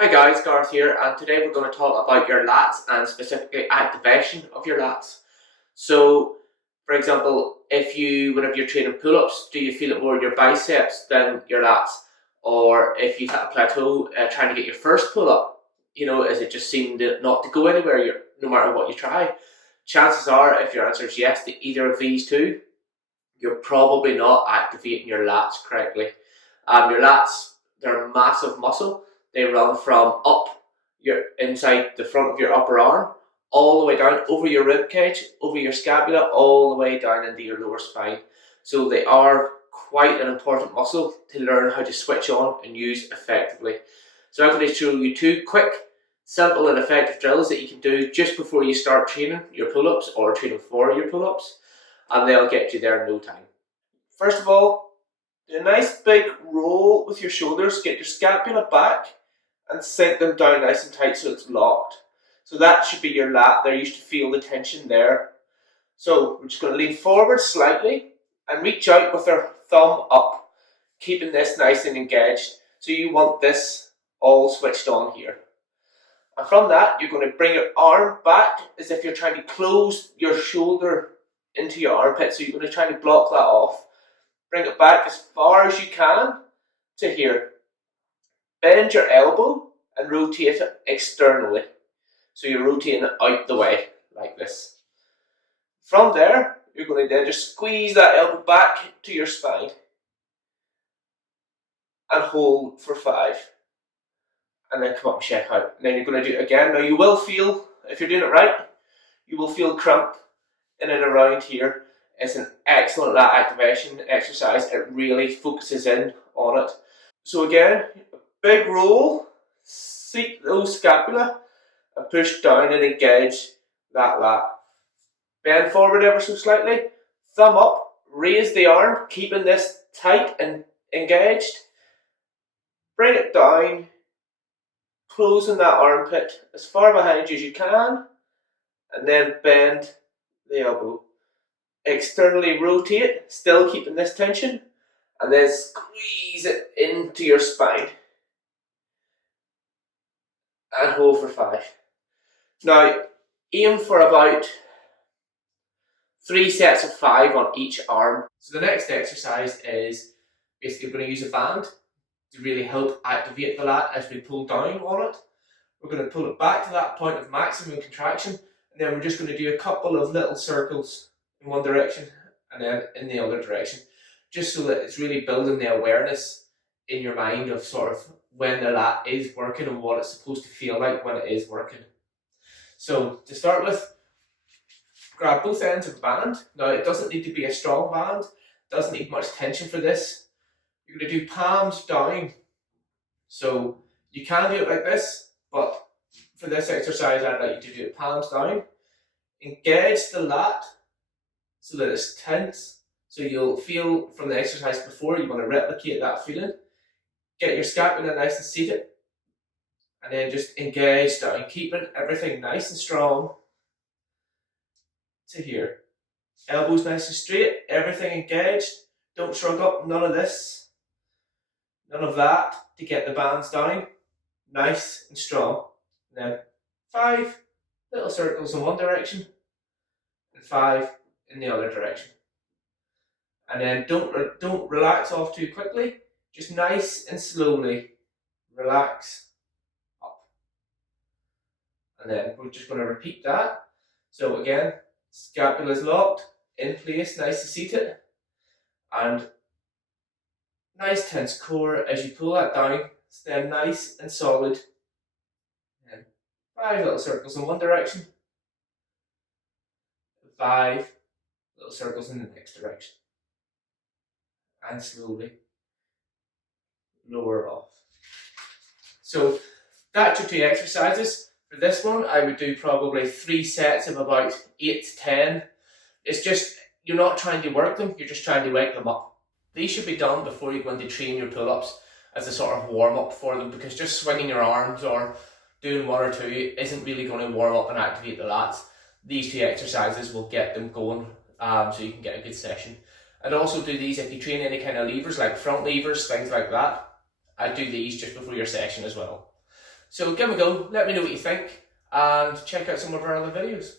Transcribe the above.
Hi guys, Garth here, and today we're going to talk about your lats and specifically activation of your lats. So, for example, whenever you're training pull-ups, do you feel it more in your biceps than your lats? Or if you've hit a plateau trying to get your first pull-up, is it just seeming not to go anywhere no matter what you try? Chances are, if your answer is yes to either of these two, you're probably not activating your lats correctly. Your lats, they're a massive muscle. They run from up your inside the front of your upper arm, all the way down over your rib cage, over your scapula, all the way down into your lower spine. So they are quite an important muscle to learn how to switch on and use effectively. So I'm going to show you two quick, simple and effective drills that you can do just before you start training your pull-ups or training for your pull-ups, and they'll get you there in no time. First of all, do a nice big roll with your shoulders, get your scapula back and sink them down nice and tight so it's locked. So that should be your lat there. You should feel the tension there. So we're just going to lean forward slightly and reach out with our thumb up, keeping this nice and engaged. So you want this all switched on here. And from that, you're going to bring your arm back as if you're trying to close your shoulder into your armpit. So you're going to try to block that off. Bring it back as far as you can to here. Bend your elbow and rotate it externally. So you're rotating it out the way, like this. From there, you're going to then just squeeze that elbow back to your spine. And hold for 5. And then come up and check out. And then you're going to do it again. Now you will feel, if you're doing it right, you will feel cramp in and around here. It's an excellent lat activation exercise. It really focuses in on it. So again, big roll, seat those scapula and push down and engage that lat. Bend forward ever so slightly, thumb up, raise the arm, keeping this tight and engaged. Bring it down, closing that armpit as far behind you as you can, and then bend the elbow. Externally rotate, still keeping this tension, and then squeeze it into your spine. And hold for 5. Now, aim for about 3 sets of 5 on each arm. So the next exercise is basically going to use a band to really help activate the lat as we pull down on it. We're going to pull it back to that point of maximum contraction, and then we're just going to do a couple of little circles in one direction and then in the other direction, just so that it's really building the awareness in your mind of sort of when the lat is working and what it's supposed to feel like when it is working. So to start with, grab both ends of the band. Now it doesn't need to be a strong band, doesn't need much tension for this. You're going to do palms down. So you can do it like this, but for this exercise I'd like you to do it palms down. Engage the lat so that it's tense. So you'll feel from the exercise before, you want to replicate that feeling. Get your scapula nice and seated. And then just engage down, keeping everything nice and strong to here. Elbows nice and straight, everything engaged. Don't shrug up, none of this. None of that to get the bands down. Nice and strong. And then 5 little circles in one direction and 5 in the other direction. And then don't relax off too quickly. Just nice and slowly relax up. And then we're just going to repeat that. So again, scapula is locked, in place, nice and seated. And nice tense core as you pull that down, stand nice and solid. And 5 little circles in one direction. 5 little circles in the next direction. And slowly lower off. So that's your 2 exercises. For this one, I would do probably 3 sets of about 8 to 10. It's just, you're not trying to work them, you're just trying to wake them up. These should be done before you go into train your pull-ups as a sort of warm-up for them, because just swinging your arms or doing 1 or 2 isn't really going to warm up and activate the lats. These 2 exercises will get them going, so you can get a good session. I'd also do these if you train any kind of levers, like front levers, things like that. I'd do these just before your session as well. So give them a go, let me know what you think, and check out some of our other videos.